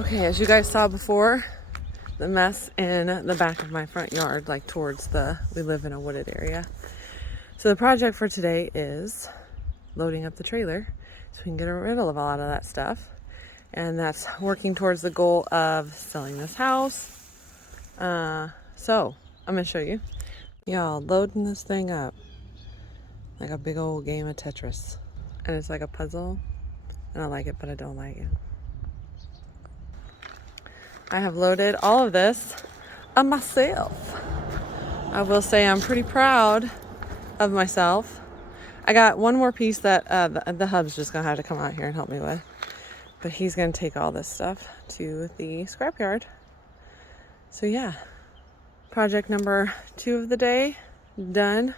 Okay, as you guys saw before, the mess in the back of my front yard, like towards we live in a wooded area. So the project for today is loading up the trailer so we can get rid of a lot of that stuff. And that's working towards the goal of selling this house. So I'm gonna show you. Y'all, loading this thing up like a big old game of Tetris. And it's like a puzzle. And I like it, but I don't like it. I have loaded all of this on myself. I will say I'm pretty proud of myself. I got one more piece that the hub's just gonna have to come out here and help me with. But he's gonna take all this stuff to the scrapyard. So yeah, project number 2 of the day, done.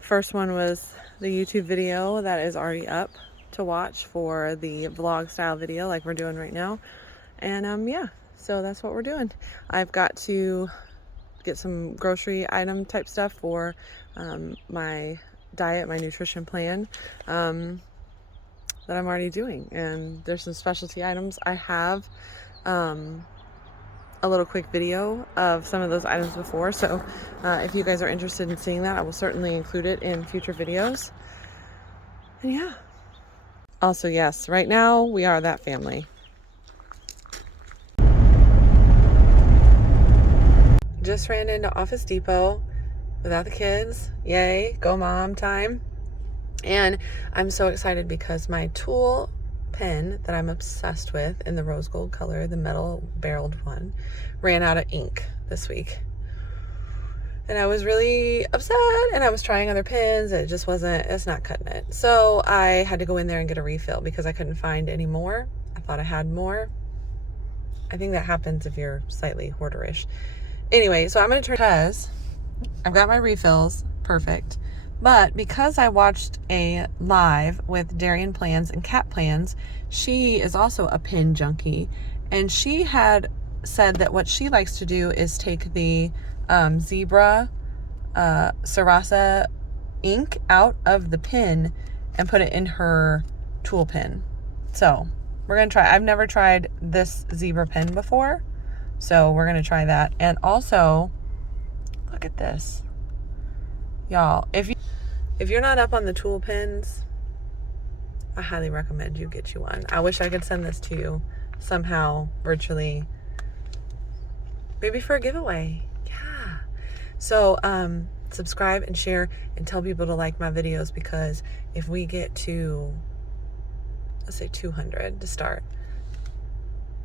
First one was the YouTube video that is already up to watch for the vlog style video like we're doing right now. And yeah, so that's what we're doing. I've got to get some grocery item type stuff for my diet, my nutrition plan that I'm already doing. And there's some specialty items. I have a little quick video of some of those items before. So if you guys are interested in seeing that, I will certainly include it in future videos. And yeah. Also, yes, right now we are that family. Just ran into Office Depot without the kids. Yay, go mom time. And I'm so excited because my tool pen that I'm obsessed with in the rose gold color, the metal barreled one, ran out of ink this week. And I was really upset, and I was trying other pens. It's not cutting it. So I had to go in there and get a refill because I couldn't find any more. I thought I had more. I think that happens if you're slightly hoarderish. Anyway, so I'm going to turn, because I've got my refills, perfect. But because I watched a live with Darian Plans and Cat Plans, she is also a pen junkie. And she had said that what she likes to do is take the Zebra Sarasa ink out of the pen and put it in her tool pen. So we're going to try. I've never tried this Zebra pen before. So we're going to try that. And also, look at this. Y'all, if you're not up on the tool pens, I highly recommend you get you one. I wish I could send this to you somehow virtually. Maybe for a giveaway. Yeah. So subscribe and share and tell people to like my videos, because if we get to, let's say 200 to start,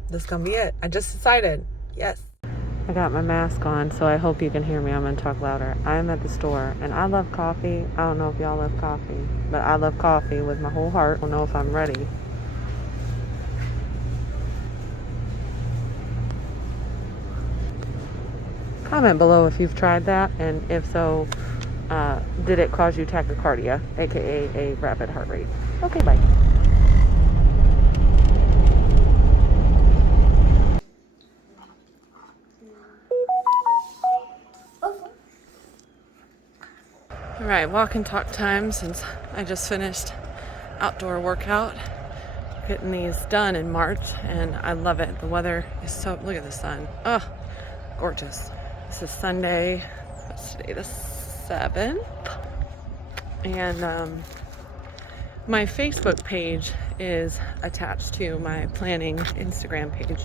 this is gonna be it. I just decided. Yes. I got my mask on, so I hope you can hear me. I'm gonna talk louder. I'm at the store, and I love coffee. I don't know if y'all love coffee, but I love coffee with my whole heart. I don't know if I'm ready. Comment below if you've tried that, and if so, did it cause you tachycardia, aka a rapid heart rate? Okay, bye. All right, walk and talk time, since I just finished outdoor workout, getting these done in March, and I love it. The weather is so, look at the sun. Oh, gorgeous. This is Sunday, what's today, the 7th? And my Facebook page is attached to my planning Instagram page.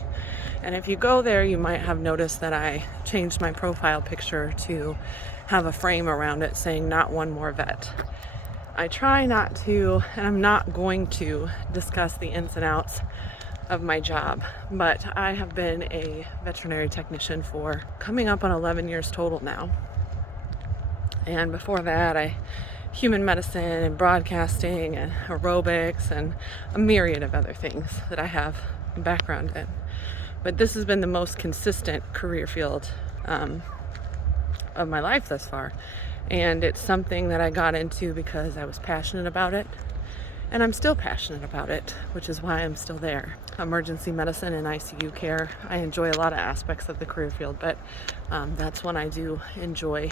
And if you go there, you might have noticed that I changed my profile picture to have a frame around it saying "not one more vet." I try not to, and I'm not going to discuss the ins and outs of my job, but I have been a veterinary technician for coming up on 11 years total now. And before that, human medicine and broadcasting and aerobics and a myriad of other things that I have a background in. But this has been the most consistent career field of my life thus far. And it's something that I got into because I was passionate about it. And I'm still passionate about it, which is why I'm still there. Emergency medicine and ICU care. I enjoy a lot of aspects of the career field, but that's one I do enjoy.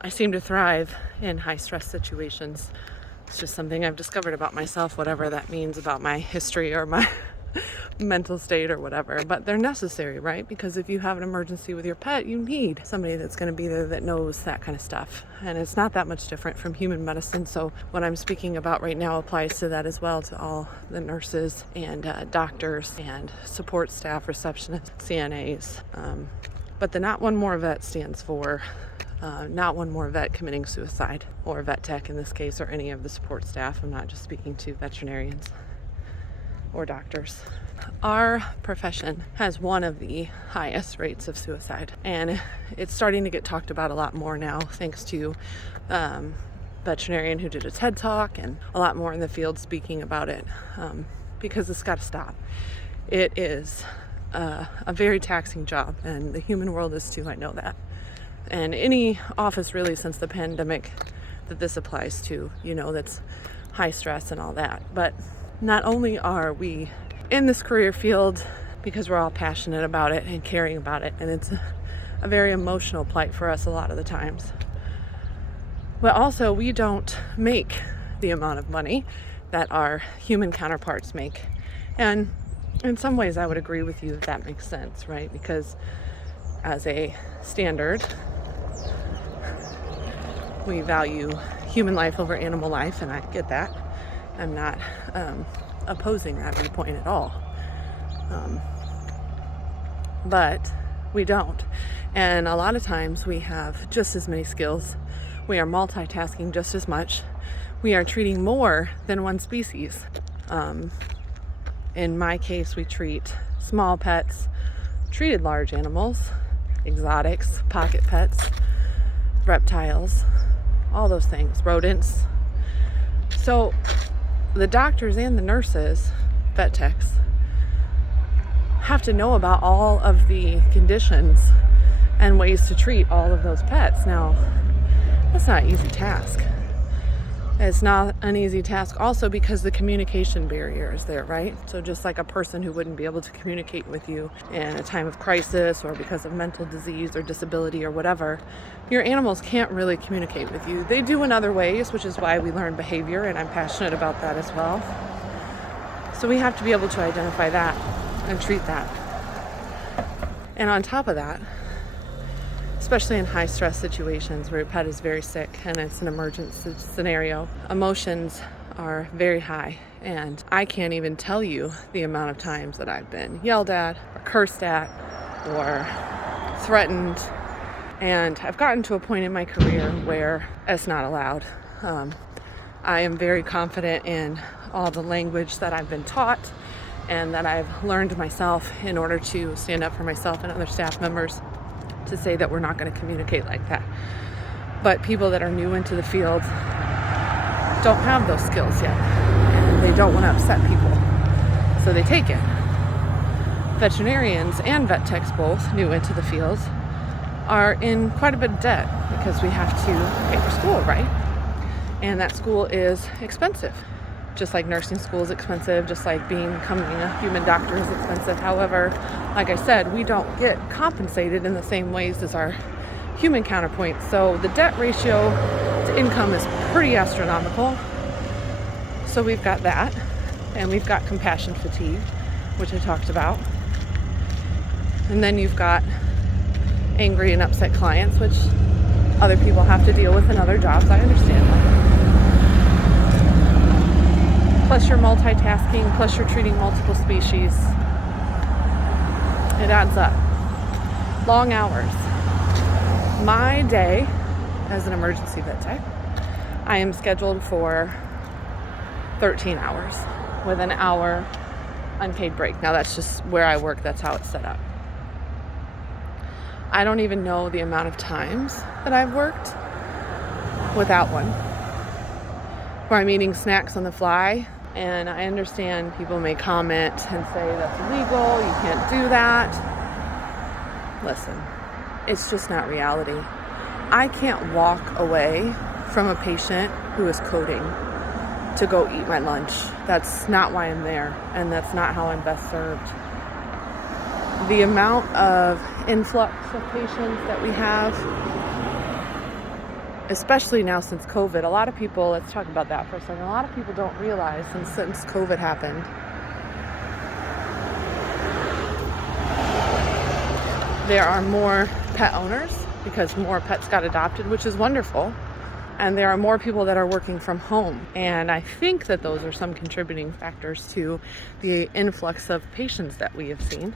I seem to thrive in high stress situations. It's just something I've discovered about myself, whatever that means about my history or my mental state or whatever, but they're necessary, right? Because if you have an emergency with your pet, you need somebody that's going to be there that knows that kind of stuff. And it's not that much different from human medicine. So what I'm speaking about right now applies to that as well, to all the nurses and doctors and support staff, receptionists, CNAs. But the Not One More Vet stands for not one more vet committing suicide, or vet tech in this case, or any of the support staff. I'm not just speaking to veterinarians or doctors. Our profession has one of the highest rates of suicide, and it's starting to get talked about a lot more now, thanks to veterinarian who did a TED Talk, and a lot more in the field speaking about it, because it's got to stop. It is a very taxing job, and the human world is too, I know that. And any office really since the pandemic that this applies to, that's high stress and all that. But not only are we in this career field because we're all passionate about it and caring about it, and it's a very emotional plight for us a lot of the times, but also we don't make the amount of money that our human counterparts make. And in some ways I would agree with you that makes sense, right? Because as a standard, we value human life over animal life, and I get that. I'm not opposing that viewpoint at all. But we don't. And a lot of times we have just as many skills. We are multitasking just as much. We are treating more than one species. In my case, we treat small pets, treated large animals, exotics, pocket pets, reptiles, all those things, rodents. So the doctors and the nurses, vet techs, have to know about all of the conditions and ways to treat all of those pets. Now, that's not an easy task. It's not an easy task also because the communication barrier is there, right? So just like a person who wouldn't be able to communicate with you in a time of crisis or because of mental disease or disability or whatever, your animals can't really communicate with you. They do in other ways, which is why we learn behavior, and I'm passionate about that as well. So we have to be able to identify that and treat that. And on top of that, especially in high stress situations where your pet is very sick and it's an emergency scenario, emotions are very high. And I can't even tell you the amount of times that I've been yelled at or cursed at or threatened. And I've gotten to a point in my career where it's not allowed. I am very confident in all the language that I've been taught and that I've learned myself in order to stand up for myself and other staff members, to say that we're not going to communicate like that. But people that are new into the field don't have those skills yet, and they don't want to upset people, so they take it. Veterinarians and vet techs, both new into the field, are in quite a bit of debt because we have to pay for school, right? And that school is expensive. Just like nursing school is expensive, just like becoming a human doctor is expensive. However, like I said, we don't get compensated in the same ways as our human counterpoints. So the debt ratio to income is pretty astronomical. So we've got that, and we've got compassion fatigue, which I talked about. And then you've got angry and upset clients, which other people have to deal with in other jobs. I understand that. Plus you're multitasking, plus you're treating multiple species. It adds up. Long hours. My day as an emergency vet tech, I am scheduled for 13 hours with an hour unpaid break. Now that's just where I work, that's how it's set up. I don't even know the amount of times that I've worked without one, where I'm eating snacks on the fly. And I understand people may comment and say that's illegal, you can't do that. Listen, it's just not reality. I can't walk away from a patient who is coding to go eat my lunch. That's not why I'm there, and that's not how I'm best served. The amount of influx of patients that we have, especially now since COVID, a lot of people, let's talk about that for a second, a lot of people don't realize since COVID happened, there are more pet owners because more pets got adopted, which is wonderful. And there are more people that are working from home. And I think that those are some contributing factors to the influx of patients that we have seen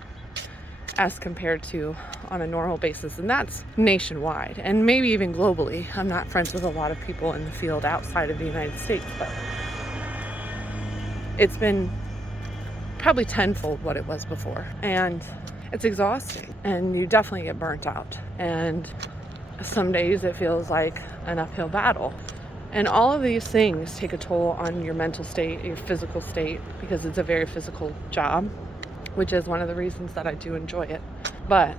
as compared to on a normal basis. And that's nationwide and maybe even globally. I'm not friends with a lot of people in the field outside of the United States, but it's been probably tenfold what it was before. And it's exhausting and you definitely get burnt out. And some days it feels like an uphill battle. And all of these things take a toll on your mental state, your physical state, because it's a very physical job, which is one of the reasons that I do enjoy it. But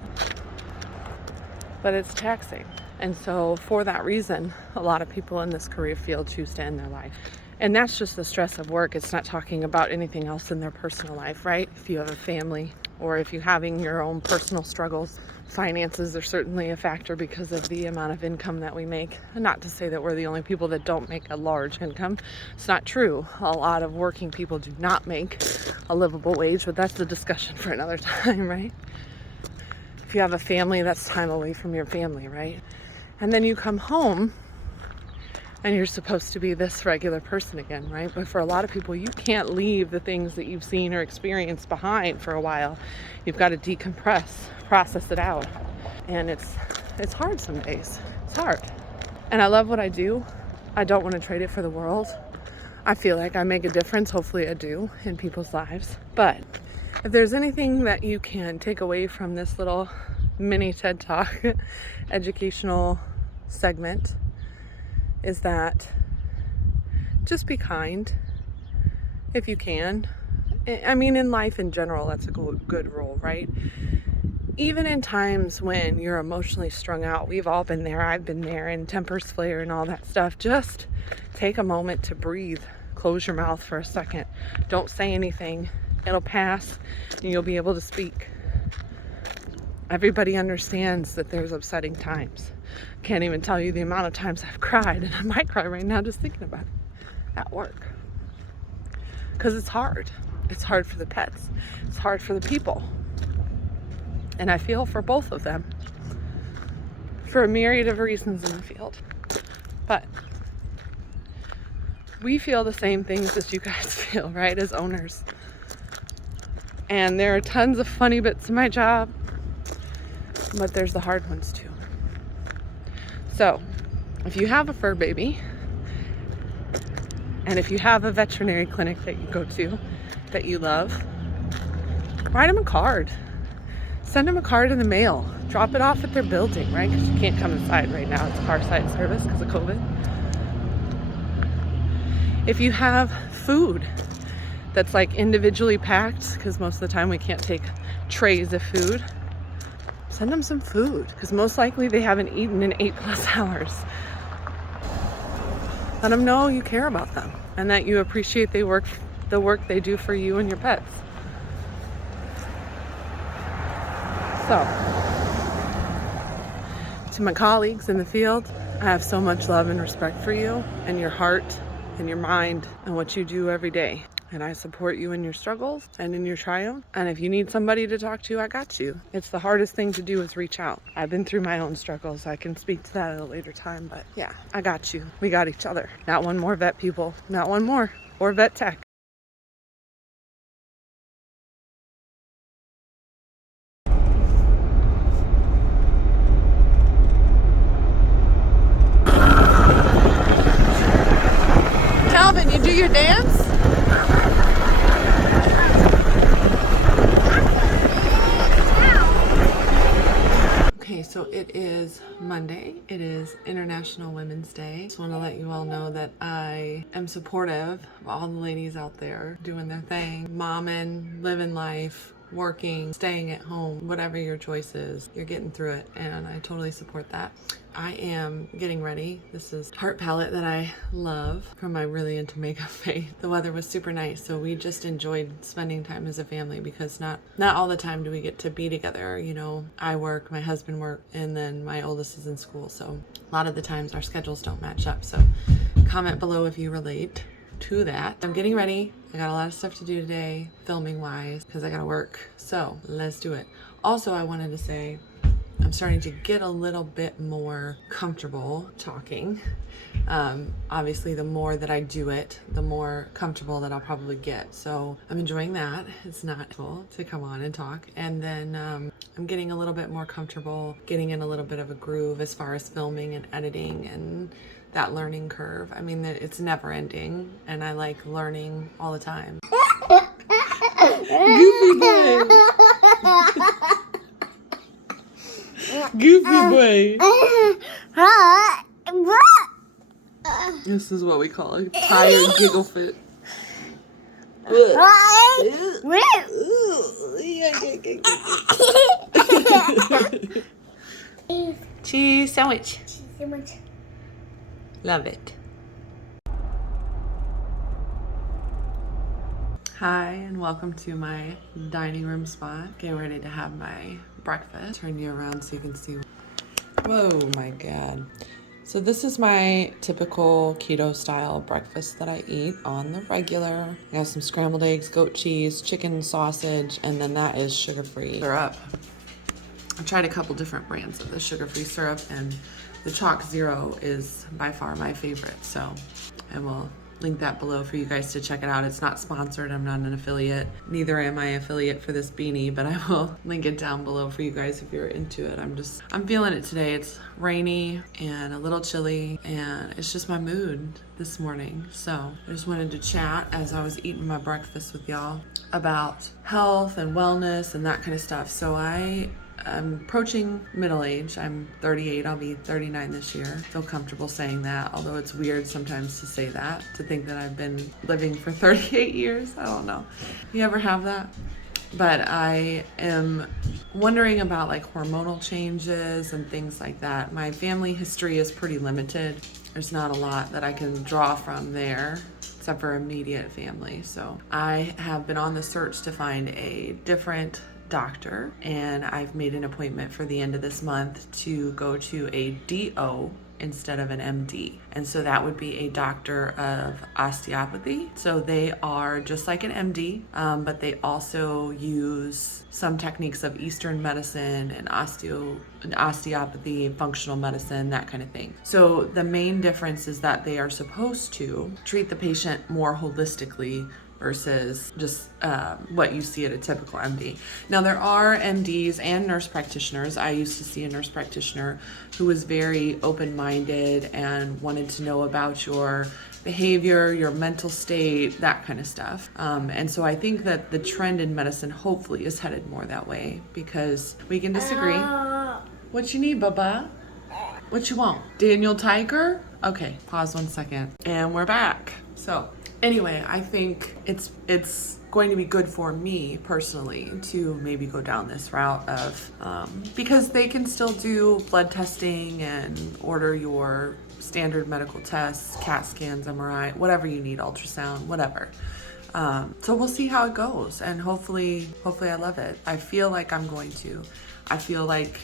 it's taxing. And so for that reason, a lot of people in this career field choose to end their life. And that's just the stress of work. It's not talking about anything else in their personal life, right? If you have a family or if you're having your own personal struggles, finances are certainly a factor because of the amount of income that we make. And not to say that we're the only people that don't make a large income. It's not true. A lot of working people do not make a livable wage, but that's a discussion for another time, right? If you have a family, that's time away from your family, right? And then you come home and you're supposed to be this regular person again, right? But for a lot of people, you can't leave the things that you've seen or experienced behind for a while. You've got to decompress, process it out. And it's hard some days. It's hard. And I love what I do. I don't want to trade it for the world. I feel like I make a difference. Hopefully I do in people's lives. But if there's anything that you can take away from this little mini TED Talk educational segment, is that just be kind if you can. I mean, in life in general, that's a good rule, right? Even in times when you're emotionally strung out, we've all been there, I've been there, and tempers flare and all that stuff. Just take a moment to breathe. Close your mouth for a second. Don't say anything. It'll pass and you'll be able to speak. Everybody understands that there's upsetting times. Can't even tell you the amount of times I've cried, and I might cry right now just thinking about it at work. Because it's hard. It's hard for the pets. It's hard for the people. And I feel for both of them for a myriad of reasons in the field. But we feel the same things as you guys feel, right, as owners. And there are tons of funny bits in my job, but there's the hard ones too. So, if you have a fur baby, and if you have a veterinary clinic that you go to that you love, write them a card. Send them a card in the mail. Drop it off at their building, right? Because you can't come inside right now. It's carside service because of COVID. If you have food that's like individually packed, because most of the time we can't take trays of food, send them some food, because most likely they haven't eaten in 8+ hours. Let them know you care about them and that you appreciate the work they do for you and your pets. So, to my colleagues in the field, I have so much love and respect for you and your heart and your mind and what you do every day. And I support you in your struggles and in your triumph. And if you need somebody to talk to, I got you. It's the hardest thing to do is reach out. I've been through my own struggles. I can speak to that at a later time, but yeah, I got you. We got each other. Not one more vet people, not one more, or vet tech. Calvin, you do your dance? Okay, so it is Monday. It is International Women's Day. Just want to let you all know that I am supportive of all the ladies out there doing their thing, momming, living life, working, staying at home, whatever your choice is, you're getting through it, and I totally support that. I am getting ready. This is Heart Palette that I love from my really into makeup phase. The weather was super nice, so we just enjoyed spending time as a family because not all the time do we get to be together. You know, I work, my husband works, and then my oldest is in school, so a lot of the times our schedules don't match up. So comment below if you relate to that. I'm getting ready. I got a lot of stuff to do today, filming wise, because I gotta work. So let's do it. Also, I wanted to say I'm starting to get a little bit more comfortable talking. Obviously, the more that I do it, the more comfortable that I'll probably get. So I'm enjoying that. It's not cool to come on and talk. And then I'm getting a little bit more comfortable, getting in a little bit of a groove as far as filming and editing and that learning curve. I mean, it's never ending, and I like learning all the time. Goofy boy. Goofy boy. This is what we call a tired giggle fit. Cheese sandwich. Love it. Hi, and welcome to my dining room spot. Getting ready to have my breakfast. Turn you around so you can see. Whoa, my God. So this is my typical keto style breakfast that I eat on the regular. I have some scrambled eggs, goat cheese, chicken sausage, and then that is sugar-free syrup. I've tried a couple different brands of the sugar-free syrup, and the Chalk Zero is by far my favorite. So I will link that below for you guys to check it out. It's not sponsored. I'm not an affiliate. Neither am I an affiliate for this beanie, but I will link it down below for you guys if you're into it. I'm feeling it today. It's rainy and a little chilly, and it's just my mood this morning. So I just wanted to chat as I was eating my breakfast with y'all about health and wellness and that kind of stuff. So I'm approaching middle age. I'm 38. I'll be 39 this year. I feel comfortable saying that, although it's weird sometimes to say that, to think that I've been living for 38 years. I don't know. You ever have that? But I am wondering about like hormonal changes and things like that. My family history is pretty limited. There's not a lot that I can draw from there, except for immediate family. So I have been on the search to find a different doctor, and I've made an appointment for the end of this month to go to a DO instead of an MD. And so that would be a doctor of osteopathy. So they are just like an MD, but they also use some techniques of Eastern medicine and osteopathy, functional medicine, that kind of thing. So the main difference is that they are supposed to treat the patient more holistically versus just what you see at a typical MD. Now there are MDs and nurse practitioners. I used to see a nurse practitioner who was very open-minded and wanted to know about your behavior, your mental state, that kind of stuff. And so I think that the trend in medicine hopefully is headed more that way, because we can disagree. What you need, Baba? What you want? Daniel Tiger? Okay, pause 1 second. And we're back. So anyway, I think it's going to be good for me personally to maybe go down this route of, because they can still do blood testing and order your standard medical tests, CAT scans, MRI, whatever you need, ultrasound, whatever. So we'll see how it goes, and hopefully I love it. I feel like I'm going to. I feel like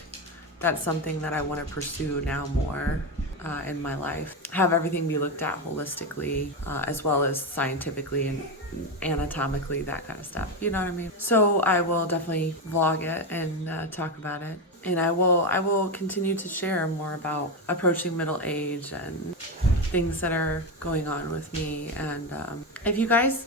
that's something that I want to pursue now more in my life. Have everything be looked at holistically, as well as scientifically and anatomically, that kind of stuff. You know what I mean? So I will definitely vlog it and talk about it. And I will continue to share more about approaching middle age and things that are going on with me. And if you guys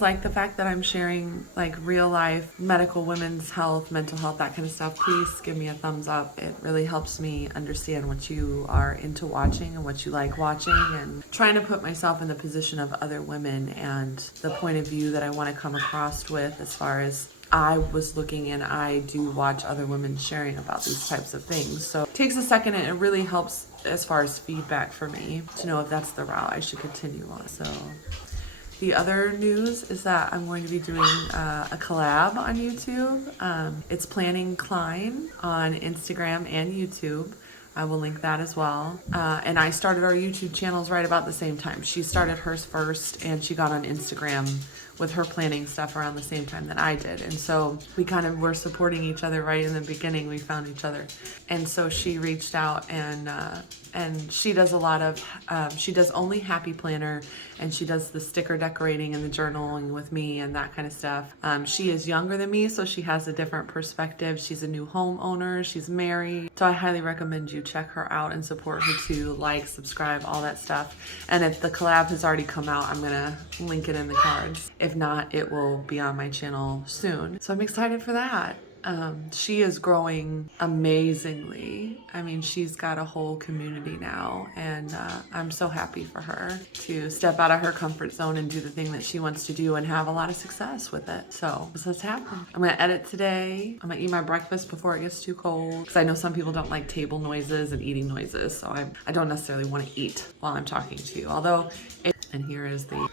like the fact that I'm sharing like real life medical, women's health, mental health, that kind of stuff, please give me a thumbs up. It really helps me understand what you are into watching and what you like watching, and trying to put myself in the position of other women and the point of view that I want to come across with, as far as I was looking, and I do watch other women sharing about these types of things. So it takes a second, and it really helps as far as feedback for me to know if that's the route I should continue on. So the other news is that I'm going to be doing a collab on YouTube. It's Planning Klein on Instagram and YouTube. I will link that as well. And I started our YouTube channels right about the same time. She started hers first, and she got on Instagram with her planning stuff around the same time that I did. And so we kind of were supporting each other right in the beginning. We found each other. And so she reached out, and she does a lot of, she does only Happy Planner, and she does the sticker decorating and the journaling with me and that kind of stuff. She is younger than me, so she has a different perspective. She's a new homeowner, she's married. So I highly recommend you check her out and support her too, like, subscribe, all that stuff. And if the collab has already come out, I'm gonna link it in the cards. If not, it will be on my channel soon. So I'm excited for that. She is growing amazingly. I mean, she's got a whole community now, and I'm so happy for her to step out of her comfort zone and do the thing that she wants to do and have a lot of success with it. So let's happen. I'm gonna edit today. I'm gonna eat my breakfast before it gets too cold, because I know some people don't like table noises and eating noises, so I don't necessarily want to eat while I'm talking to you. Although, and here is the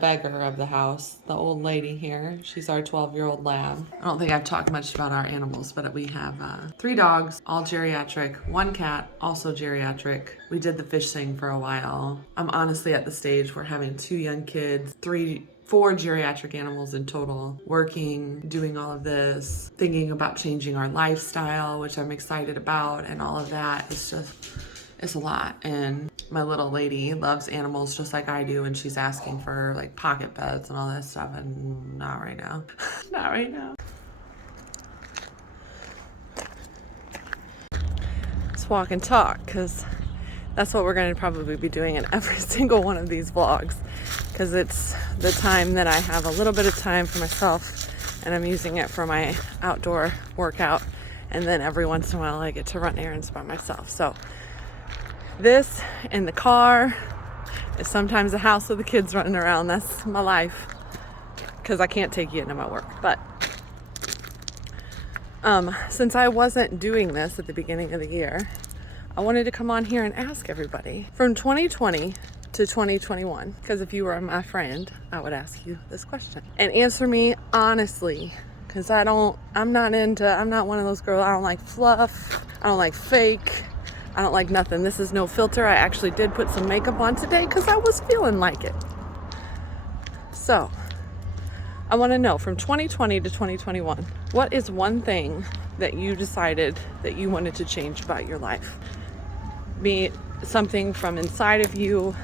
beggar of the house, the old lady here. She's our 12-year-old lab. I don't think I've talked much about our animals, but we have 3 dogs, all geriatric, 1 cat, also geriatric. We did the fish thing for a while. I'm honestly at the stage where having 2 young kids, 4 geriatric animals in total, working, doing all of this, thinking about changing our lifestyle, which I'm excited about, and all of that is just, it's a lot. And my little lady loves animals just like I do, and she's asking for like pocket beds and all that stuff, and not right now. Not right now. Let's walk and talk, because that's what we're going to probably be doing in every single one of these vlogs, because it's the time that I have a little bit of time for myself, and I'm using it for my outdoor workout, and then every once in a while I get to run errands by myself. So this in the car is sometimes the house with the kids running around. That's my life, because I can't take you into my work. But since I wasn't doing this at the beginning of the year, I wanted to come on here and ask everybody from 2020 to 2021, because if you were my friend, I would ask you this question and answer me honestly, because I'm not one of those girls. I don't like fluff, I don't like fake, I don't like nothing. This is no filter. I actually did put some makeup on today because I was feeling like it. So I want to know, from 2020 to 2021, what is one thing that you decided that you wanted to change about your life? Be it something from inside of you,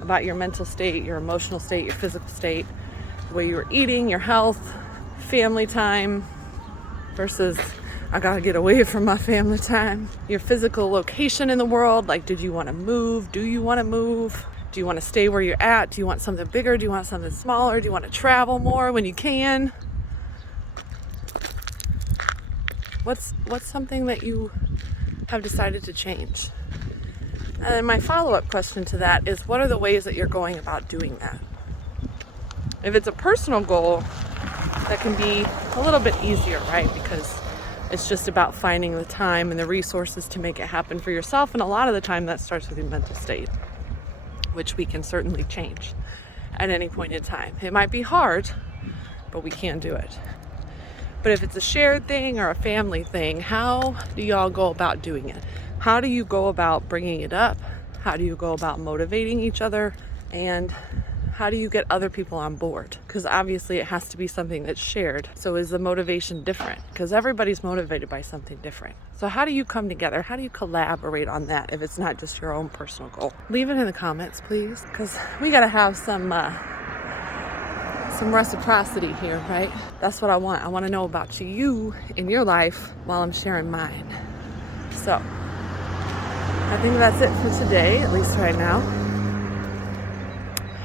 about your mental state, your emotional state, your physical state, the way you were eating, your health, family time versus I gotta get away from my family time. Your physical location in the world, like, did you want to move? Do you want to move? Do you want to stay where you're at? Do you want something bigger? Do you want something smaller? Do you want to travel more when you can? What's something that you have decided to change? And then my follow-up question to that is, what are the ways that you're going about doing that? If it's a personal goal, that can be a little bit easier, right? Because it's just about finding the time and the resources to make it happen for yourself. And a lot of the time that starts with your mental state, which we can certainly change at any point in time. It might be hard, but we can do it. But if it's a shared thing or a family thing, how do y'all go about doing it? How do you go about bringing it up? How do you go about motivating each other? And how do you get other people on board? Because obviously it has to be something that's shared. So is the motivation different? Because everybody's motivated by something different. So how do you come together? How do you collaborate on that if it's not just your own personal goal? Leave it in the comments, please, because we gotta have some reciprocity here, right? That's what I want. I want to know about you in your life while I'm sharing mine. So I think that's it for today, at least right now.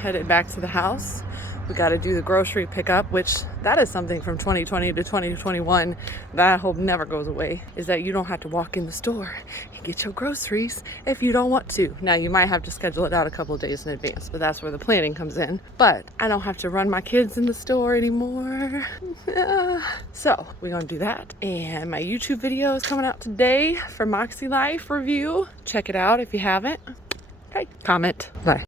Headed back to the house. We got to do the grocery pickup, which that is something from 2020 to 2021 that I hope never goes away, is that you don't have to walk in the store and get your groceries if you don't want to. Now, you might have to schedule it out a couple of days in advance, but that's where the planning comes in. But I don't have to run my kids in the store anymore. So we're going to do that. And my YouTube video is coming out today for Moxie Life review. Check it out if you haven't. Okay, comment. Bye.